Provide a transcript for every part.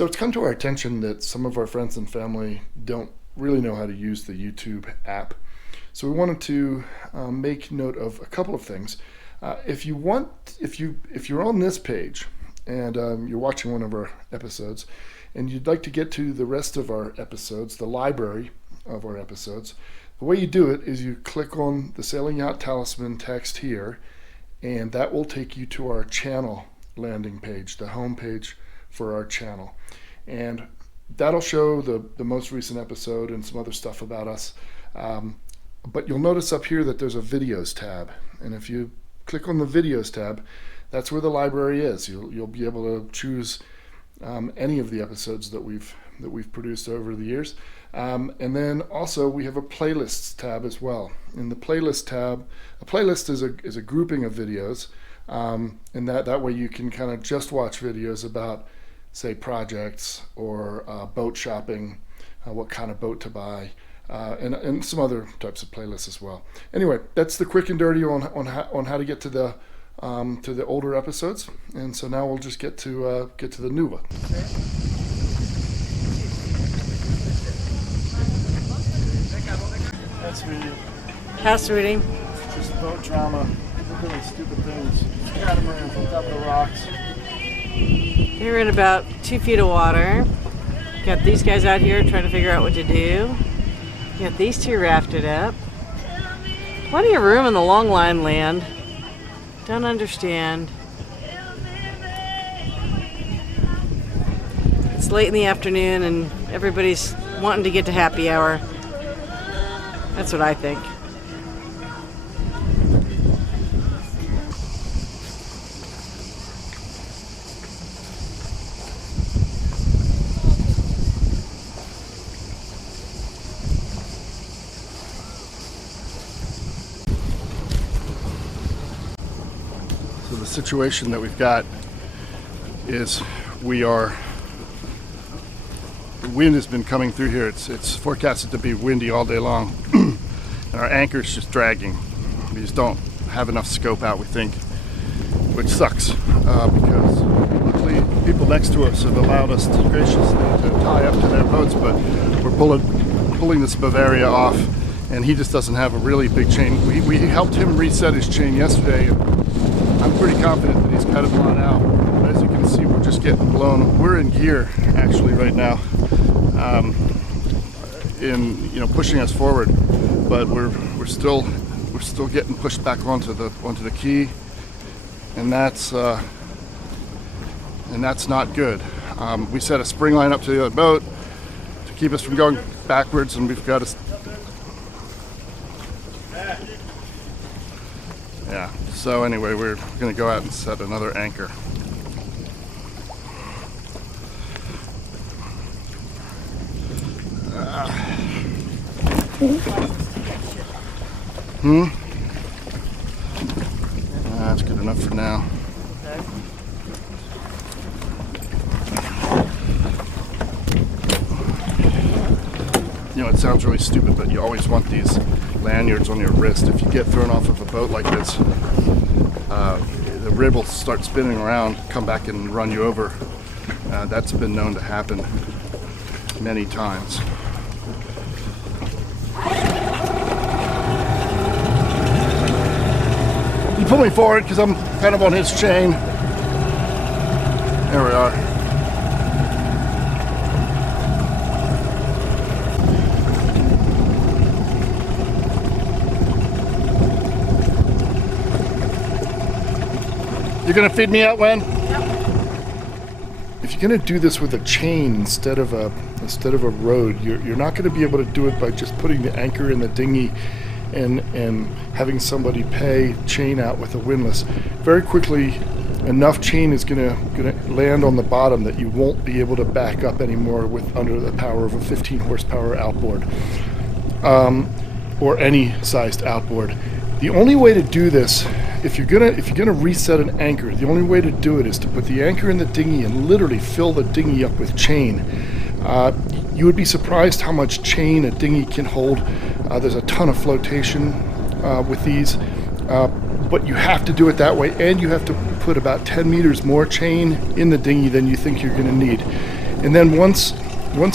So it's come to our attention that some of our friends and family don't really know how to use the YouTube app. So we wanted to make note of a couple of things. If you're on this page and you're watching one of our episodes and you'd like to get to the rest of our episodes, the library of our episodes, the way you do it is you click on the Sailing Yacht Talisman text here, and that will take you to our channel landing page, the home page for our channel. And that'll show the most recent episode and some other stuff about us. But you'll notice up here that there's a videos tab. And if you click on the videos tab, that's where the library is. You'll be able to choose any of the episodes that we've produced over the years. And then also we have a playlists tab as well. In the playlist tab, a playlist is a grouping of videos. And that way you can kind of just watch videos about, say, projects or boat shopping, what kind of boat to buy, and some other types of playlists as well. Anyway, that's the quick and dirty on how to get to the older episodes. And so now we'll just get to the new one. That's reading. House reading. Just boat drama. People doing stupid things. Catamarans on top of the rocks. Here we're in about 2 feet of water. Got these guys out here trying to figure out what to do. Got these two rafted up. Plenty of room in the long line land. Don't understand. It's late in the afternoon and everybody's wanting to get to happy hour. That's what I think. So the situation that we've got is the wind has been coming through here. It's forecasted to be windy all day long. And our anchor's just dragging. We just don't have enough scope out, we think, which sucks because luckily people next to us have allowed us to graciously to tie up to their boats, but we're pulling this Bavaria off, and he just doesn't have a really big chain. We helped him reset his chain yesterday, and I'm pretty confident that he's cut it on out. But as you can see, we're just getting blown. We're in gear actually right now, pushing us forward, but we're still getting pushed back onto the quay, and that's not good. We set a spring line up to the other boat to keep us from going backwards, and we've got to. Yeah. So anyway, we're going to go out and set another anchor. That's good enough for now. You know, it sounds really stupid, but you always want these lanyards on your wrist. If you get thrown off of a boat like this, the rib will start spinning around, come back and run you over. That's been known to happen many times. You pull me forward because I'm kind of on his chain. There we are. You're gonna feed me out, Wen? If you're gonna do this with a chain instead of a rod, you're not gonna be able to do it by just putting the anchor in the dinghy and having somebody pay chain out with a windlass. Very quickly, enough chain is gonna land on the bottom that you won't be able to back up anymore with under the power of a 15 horsepower outboard, or any sized outboard. The only way to do this, if you're gonna reset an anchor, the only way to do it is to put the anchor in the dinghy and literally fill the dinghy up with chain. You would be surprised how much chain a dinghy can hold. There's a ton of flotation with these, but you have to do it that way, and you have to put about 10 meters more chain in the dinghy than you think you're going to need. And then once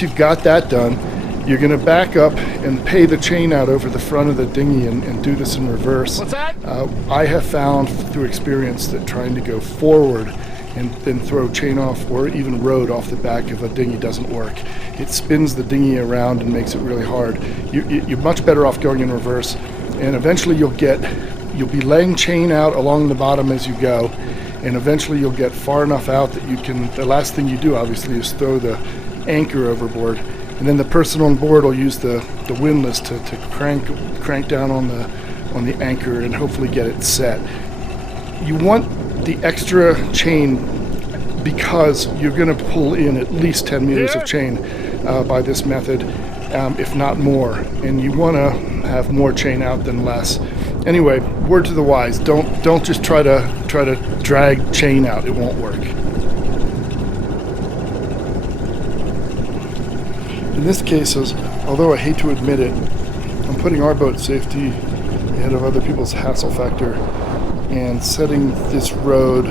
you've got that done, you're going to back up and pay the chain out over the front of the dinghy and do this in reverse. What's that? I have found through experience that trying to go forward and then throw chain off or even rode off the back of a dinghy doesn't work. It spins the dinghy around and makes it really hard. You're much better off going in reverse, and eventually you'll be laying chain out along the bottom as you go, and eventually you'll get far enough out that you can, the last thing you do obviously is throw the anchor overboard, and then the person on board will use the windlass to crank down on the anchor and hopefully get it set. You want the extra chain because you're going to pull in at least 10 meters of chain by this method, if not more, and you want to have more chain out than less. Anyway, word to the wise, don't just try to drag chain out. It won't work. In this case, although I hate to admit it, I'm putting our boat safety ahead of other people's hassle factor and setting this road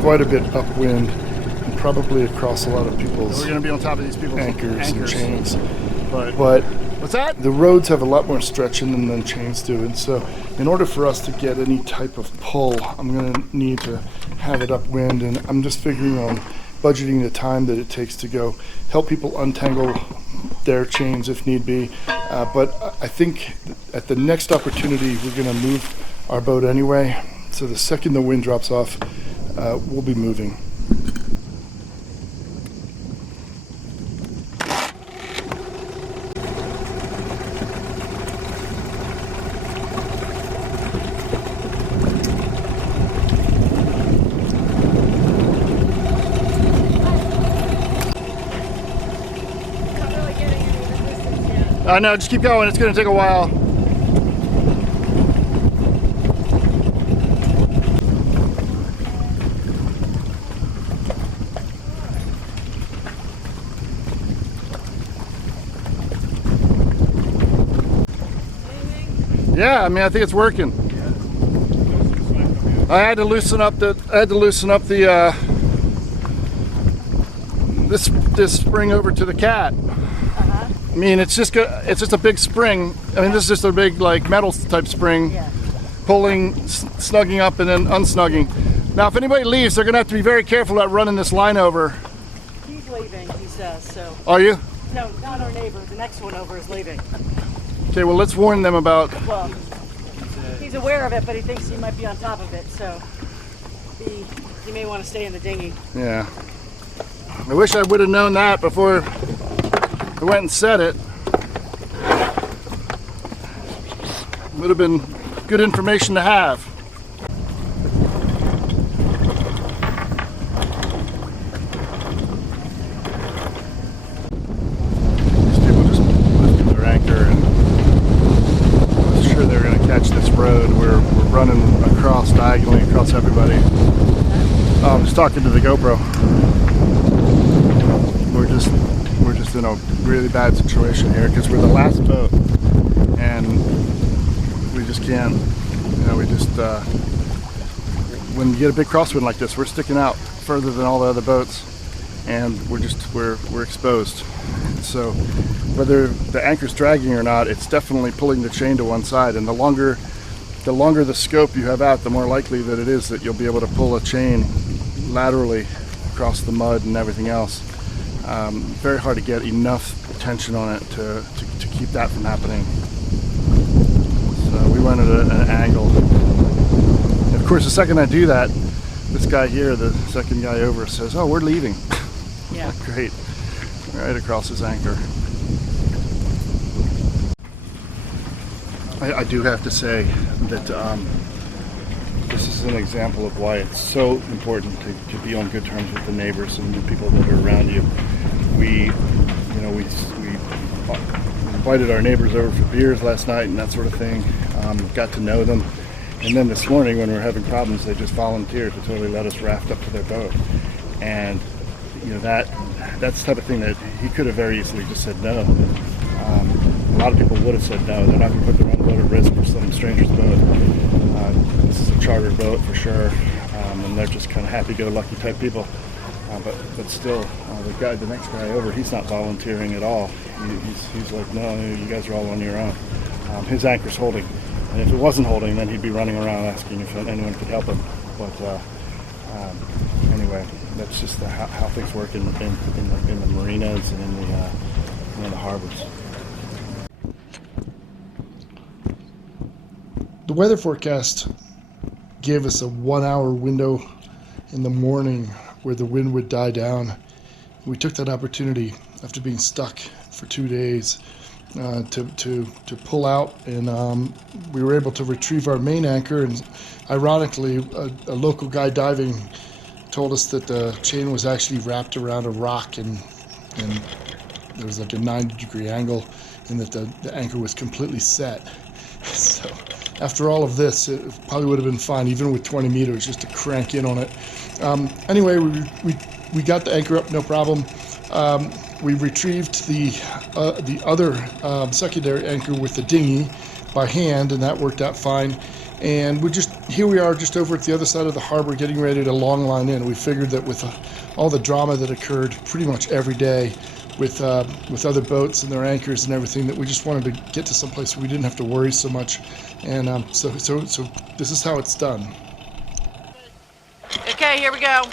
quite a bit upwind and probably across a lot of people's We're going to be on top of these people's anchors and chains. But what's that? The roads have a lot more stretch in them than chains do, and so in order for us to get any type of pull, I'm going to need to have it upwind, and I'm just figuring on budgeting the time that it takes to go help people untangle their chains if need be. But I think at the next opportunity, we're going to move our boat anyway. So the second the wind drops off, we'll be moving. No, just keep going. It's going to take a while. Yeah, I mean, I think it's working. I had to loosen up the this spring over to the cat. I mean, it's just a big spring. I mean, this is just a big like metal type spring, Yeah. pulling, snugging up, and then unsnugging. Now, if anybody leaves, they're gonna have to be very careful about running this line over. He's leaving, he says, so. Are you? No, not our neighbor. The next one over is leaving. Okay. Well, let's warn them about. Well, he's aware of it, but he thinks he might be on top of it, so he may want to stay in the dinghy. Yeah. I wish I would have known that before I went and said it. Would have been good information to have. These people just lifted their anchor and I'm sure they're going to catch this road. We're running diagonally across everybody. Oh, I'm just talking to the GoPro. We're just in a really bad situation here because we're the last boat and we just can't, when you get a big crosswind like this, we're sticking out further than all the other boats and we're exposed. So whether the anchor's dragging or not, it's definitely pulling the chain to one side, and the longer the scope you have out, the more likely that it is that you'll be able to pull a chain laterally across the mud and everything else. Very hard to get enough tension on it to keep that from happening. So we went at an angle. And of course, the second I do that, this guy here, the second guy over, says, "Oh, we're leaving." Yeah. Great. Right across his anchor. I do have to say that this is an example of why it's so important to be on good terms with the neighbors and the people that are around you. We invited our neighbors over for beers last night and that sort of thing. Got to know them, and then this morning when we were having problems, they just volunteered to totally let us raft up to their boat. And that's the type of thing that he could have very easily just said no. A lot of people would have said no. They're not going to put their own boat at risk for some stranger's boat. This is a chartered boat for sure, and they're just kind of happy-go-lucky type people. But still, the next guy over, he's not volunteering at all. He's like, no, you guys are all on your own. His anchor's holding, and if it wasn't holding, then he'd be running around asking if anyone could help him. But anyway, that's just how things work in the marinas and in the harbors. The weather forecast gave us a 1 hour window in the morning where the wind would die down. We took that opportunity after being stuck for 2 days to pull out, and we were able to retrieve our main anchor. And ironically, a local guy diving told us that the chain was actually wrapped around a rock, and there was like a 90-degree angle, and that the anchor was completely set. So after all of this, it probably would have been fine, even with 20 meters, just to crank in on it. Anyway, we got the anchor up, no problem. We retrieved the other secondary anchor with the dinghy by hand, and that worked out fine. And here we are just over at the other side of the harbor getting ready to long line in. We figured that with all the drama that occurred pretty much every day with other boats and their anchors and everything, that we just wanted to get to some place where we didn't have to worry so much. And so this is how it's done. Okay, here we go.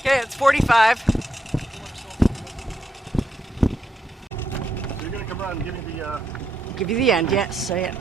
Okay, it's 45. You're gonna come around and give me the. Give you the end, yes, say it.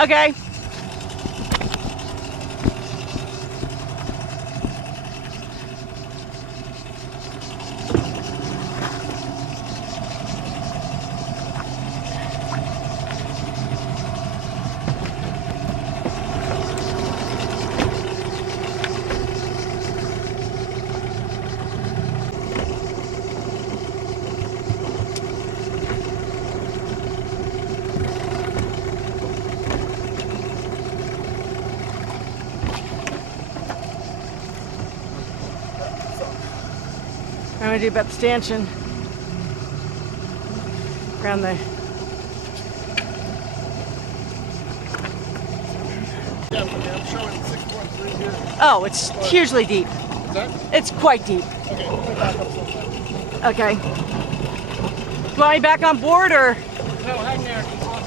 Okay. What do I do about the stanchion? Around the... Yeah, I'm showing 6.3 here. Oh, it's hugely deep. Is that? It's quite deep. Okay, let me back up a little bit. Okay. Do you want me back on board or? No, hang there. Keep on.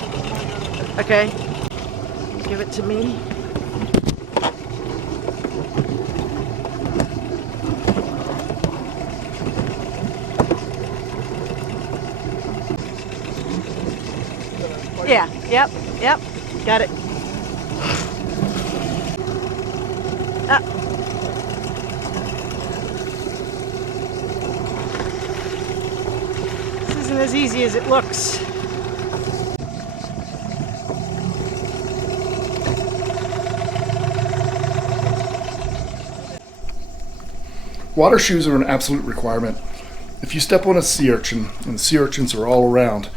Okay. Give it to me. Yeah, yep, got it. This isn't as easy as it looks. Water shoes are an absolute requirement. If you step on a sea urchin, and the sea urchins are all around,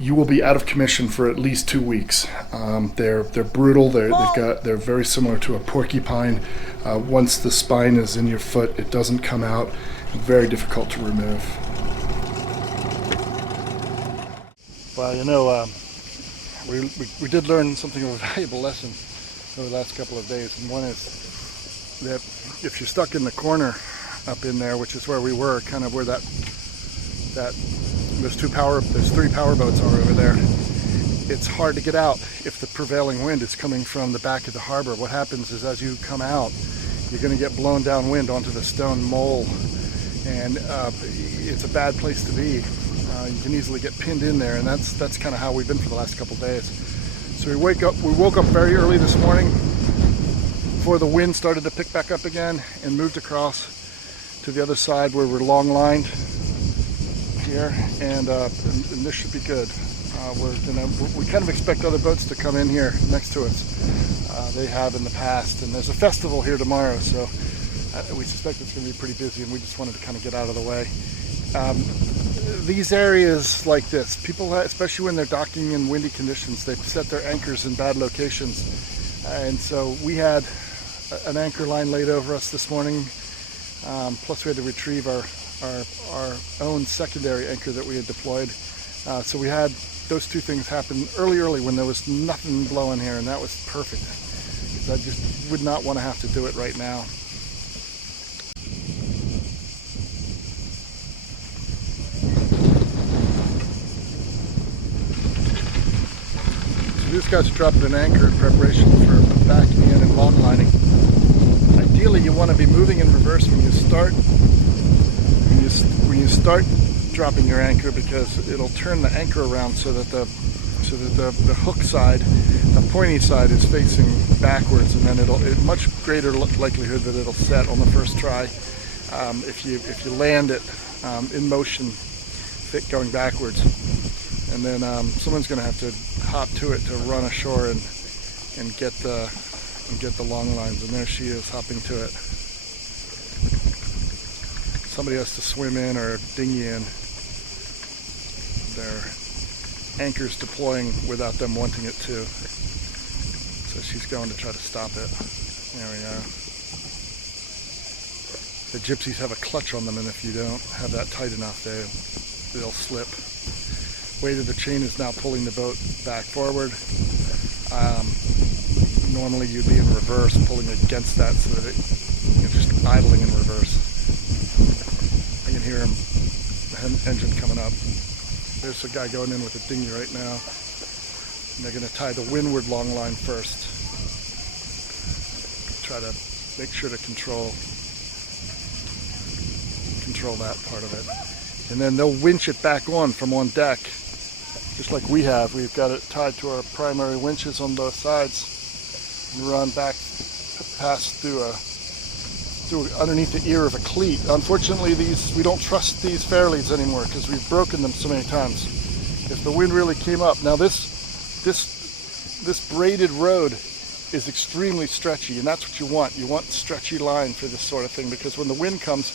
you will be out of commission for at least 2 weeks. They're brutal. They're very similar to a porcupine. Once the spine is in your foot, it doesn't come out. Very difficult to remove. Well, you know, we did learn something of a valuable lesson over the last couple of days, and one is that if you're stuck in the corner up in there, which is where we were, kind of where there's 3 power boats are over there. it's hard to get out if the prevailing wind is coming from the back of the harbor. What happens is as you come out, you're going to get blown downwind onto the stone mole, and it's a bad place to be. You can easily get pinned in there, and that's kind of how we've been for the last couple days. So we woke up very early this morning before the wind started to pick back up again, and moved across to the other side where we're long lined here, and this should be good. We kind of expect other boats to come in here next to us. They have in the past, and there's a festival here tomorrow, so we suspect it's going to be pretty busy, and we just wanted to kind of get out of the way. These areas like this, people, especially when they're docking in windy conditions, they set their anchors in bad locations, and so we had an anchor line laid over us this morning. Plus we had to retrieve our own secondary anchor that we had deployed. So we had those two things happen early when there was nothing blowing here, and that was perfect, because I just would not want to have to do it right now. So these guys are dropping an anchor in preparation for backing in and long lining. Ideally, you want to be moving in reverse when you start. When you start dropping your anchor, because it'll turn the anchor around so that the hook side, the pointy side, is facing backwards, and then it'll much greater likelihood that it'll set on the first try. If you land it in motion, going backwards, and then someone's going to have to hop to it to run ashore and get the long lines, and there she is hopping to it. Somebody has to swim in or dinghy in. Their anchor's deploying without them wanting it to. So she's going to try to stop it. There we go. The gypsies have a clutch on them, and if you don't have that tight enough, they'll slip. Weight of the chain is now pulling the boat back forward. Normally you'd be in reverse, pulling against that so that you're just idling in reverse. I can hear the engine coming up. There's a guy going in with a dinghy right now. And they're going to tie the windward long line first. Try to make sure to control that part of it. And then they'll winch it back on from on deck, just like we have. We've got it tied to our primary winches on both sides, and run back past through underneath the ear of a cleat. Unfortunately, we don't trust these fairleads anymore because we've broken them so many times. If the wind really came up, now this braided road is extremely stretchy, and that's what you want. You want stretchy line for this sort of thing, because when the wind comes,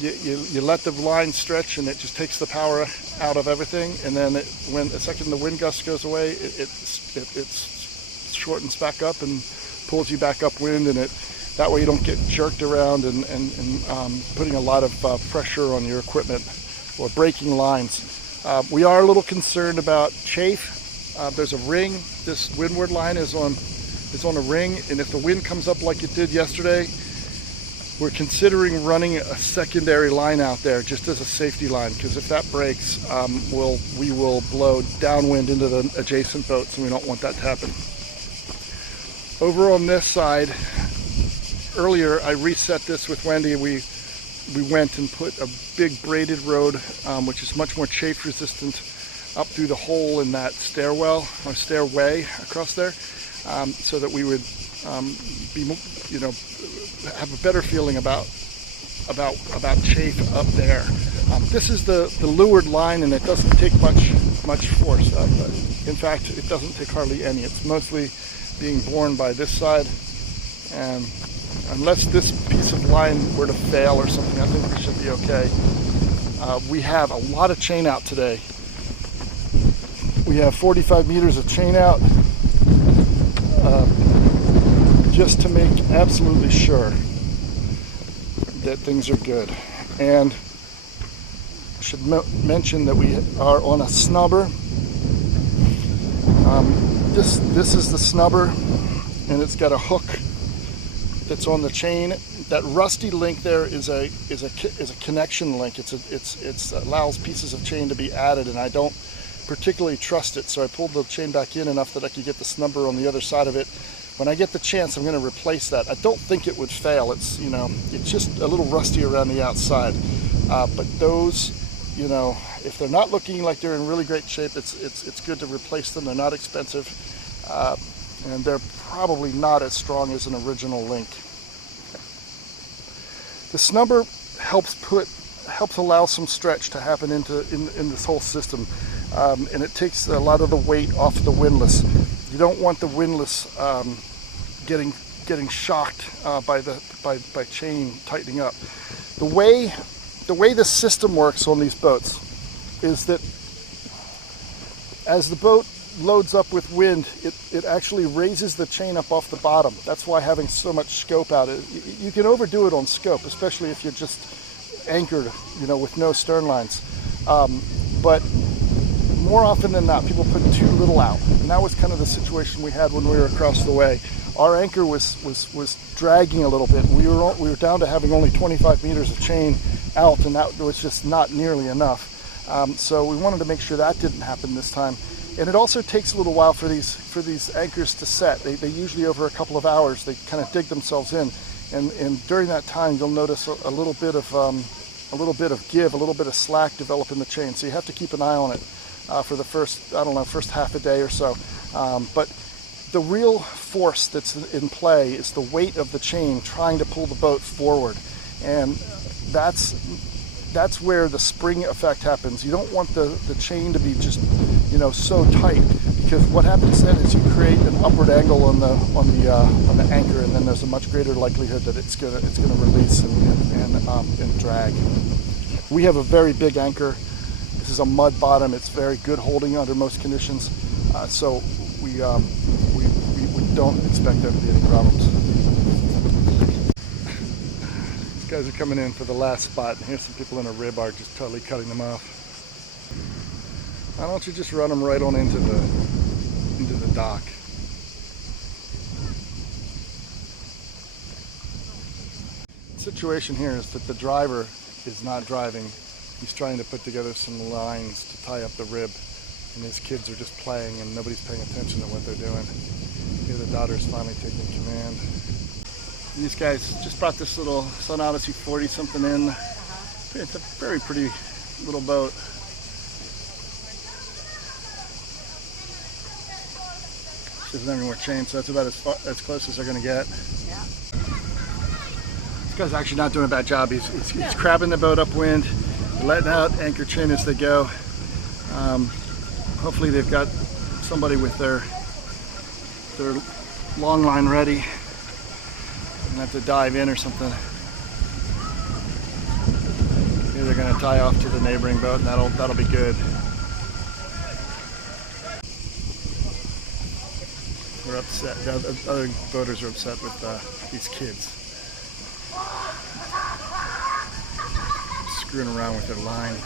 you let the line stretch, and it just takes the power out of everything. And then when the second the wind gust goes away, it shortens back up and pulls you back upwind, and that way you don't get jerked around and putting a lot of pressure on your equipment or breaking lines. We are a little concerned about chafe. There's a ring. This windward line is on a ring, and if the wind comes up like it did yesterday, we're considering running a secondary line out there just as a safety line, because if that breaks, we will blow downwind into the adjacent boats, and we don't want that to happen. Over on this side, earlier I reset this with Wendy. We went and put a big braided road, which is much more chafe resistant, up through the hole in that stairwell or stairway across there, so that we would have a better feeling about chafe up there. This is the leeward line, and it doesn't take much force up. In fact, it doesn't take hardly any. It's mostly being borne by this side, and unless this piece of line were to fail or something, I think we should be okay. We have a lot of chain out today. We have 45 meters of chain out, just to make absolutely sure that things are good. And I should mention that we are on a snubber. This is the snubber, and it's got a hook that's on the chain. That rusty link there is a connection link. It allows pieces of chain to be added, and I don't particularly trust it, so I pulled the chain back in enough that I could get the snubber on the other side of it. When I get the chance, I'm going to replace that. I don't think it would fail. It's, you know, it's just a little rusty around the outside. But those, you know, if they're not looking like they're in really great shape, it's good to replace them. They're not expensive, and they're probably not as strong as an original link. The snubber helps allow some stretch to happen in this whole system, and it takes a lot of the weight off the windlass. You don't want the windlass getting shocked by chain tightening up. The way the system works on these boats is that as the boat loads up with wind, it actually raises the chain up off the bottom. That's why having so much scope out, you can overdo it on scope, especially if you're just anchored, you know, with no stern lines. But more often than not, people put too little out, and that was kind of the situation we had when we were across the way. Our anchor was dragging a little bit. We were down to having only 25 meters of chain out, and that was just not nearly enough. So we wanted to make sure that didn't happen this time. And it also takes a little while for these anchors to set. They usually, over a couple of hours, they kind of dig themselves in, and during that time, you'll notice a little bit of give, a little bit of slack develop in the chain. So you have to keep an eye on it for the first half a day or so. But the real force that's in play is the weight of the chain trying to pull the boat forward, and that's where the spring effect happens. You don't want the chain to be just, you know, so tight, because what happens then is you create an upward angle on the anchor, and then there's a much greater likelihood that it's gonna release and drag. We have a very big anchor. This is a mud bottom. It's very good holding under most conditions, so we don't expect there to be any problems. These guys are coming in for the last spot, and here's some people in a rib are just totally cutting them off. Why don't you just run them right on into the dock? The situation here is that the driver is not driving. He's trying to put together some lines to tie up the rib, and his kids are just playing, and nobody's paying attention to what they're doing. Here the daughter's finally taking command. These guys just brought this little Sun Odyssey 40 something in. It's a very pretty little boat. She doesn't have any more chain, so that's about as close as they're going to get. Yeah. This guy's actually not doing a bad job. He's crabbing the boat upwind, letting out anchor chain as they go. Hopefully they've got somebody with their long line ready and have to dive in or something. Maybe they're going to tie off to the neighboring boat, and that'll be good. We're upset. The other boaters are upset with these kids screwing around with their line.